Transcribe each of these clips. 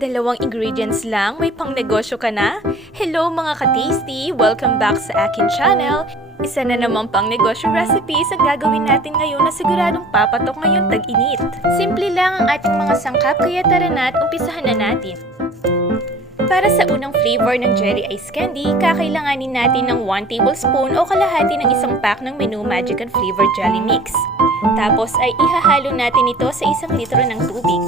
Dalawang ingredients lang, may pang negosyo ka na? Hello mga ka-tasty! Welcome back sa akin channel! Isa na namang pang negosyo recipes ang gagawin natin ngayon na siguradong papatok ngayon tag-init. Simple lang ang ating mga sangkap kaya tara na at umpisahan na natin. Para sa unang flavor ng jelly ice candy, kakailanganin natin ng 1 tablespoon o kalahati ng isang pack ng Menu Magic and Flavored Jelly Mix. Tapos ay ihahalo natin ito sa 1 litro ng tubig.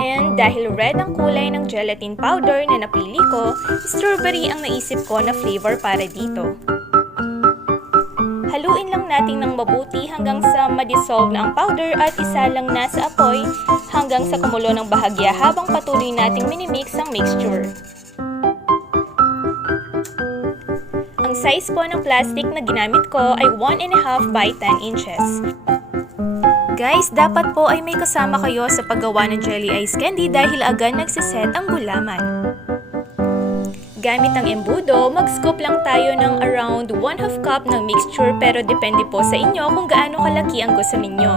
And dahil red ang kulay ng gelatin powder na napili ko, strawberry ang naisip ko na flavor para dito. Haluin lang natin ng mabuti hanggang sa ma-dissolve na ang powder at isa lang na sa apoy hanggang sa kumulo ng bahagya habang patuloy nating minimix ang mixture. Ang size po ng plastic na ginamit ko ay 1.5 by 10 inches. Guys, dapat po ay may kasama kayo sa paggawa ng jelly ice candy dahil agad nagsiset ang gulaman. Gamit ang embudo, mag-scoop lang tayo ng around 1/2 cup ng mixture pero depende po sa inyo kung gaano kalaki ang gusto ninyo.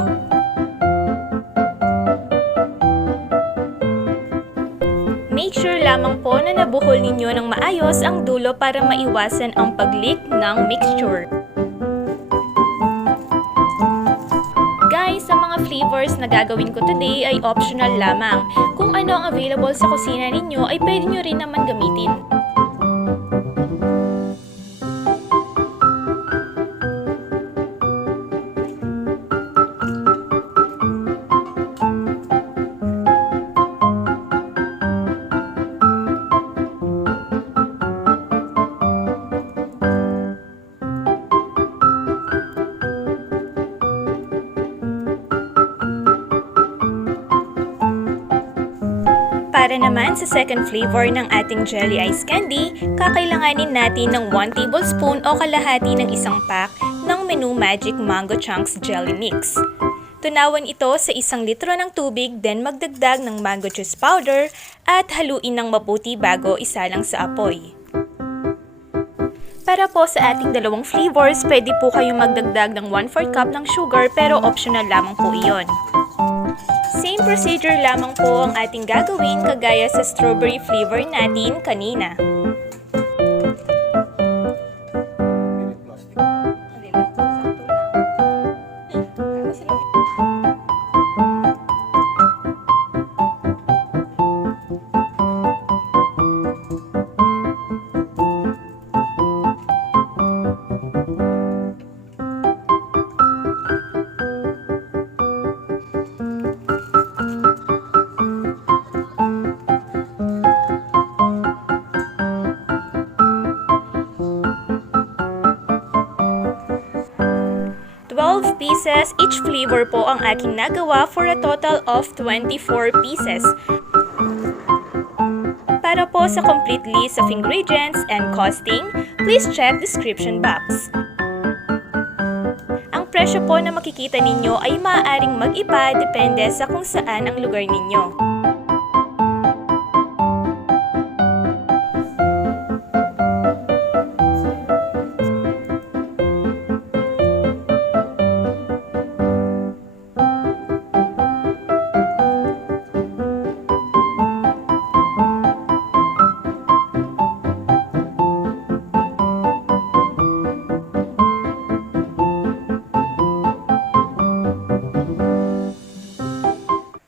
Make sure lamang po na nabuhol ninyo ng maayos ang dulo para maiwasan ang pag-leak ng mixture. Guys, sa mga flavors na gagawin ko today ay optional lamang. Kung ano ang available sa kusina ninyo ay pwede nyo rin naman gamitin. Para naman sa second flavor ng ating jelly ice candy, kakailanganin natin ng 1 tablespoon o kalahati ng isang pack ng Menu Magic Mango Chunks Jelly Mix. Tunawan ito sa 1 litro ng tubig, then magdagdag ng mango juice powder at haluin ng mabuti bago isalang sa apoy. Para po sa ating dalawang flavors, pwede po kayong magdagdag ng 1/4 cup ng sugar pero optional lamang po iyon. Same procedure lamang po ang ating gagawin kagaya sa strawberry flavor natin kanina. Pieces, each flavor po ang aking nagawa for a total of 24 pieces. Para po sa complete list of ingredients and costing, please check description box. Ang presyo po na makikita ninyo ay maaaring mag-iba depende sa kung saan ang lugar ninyo.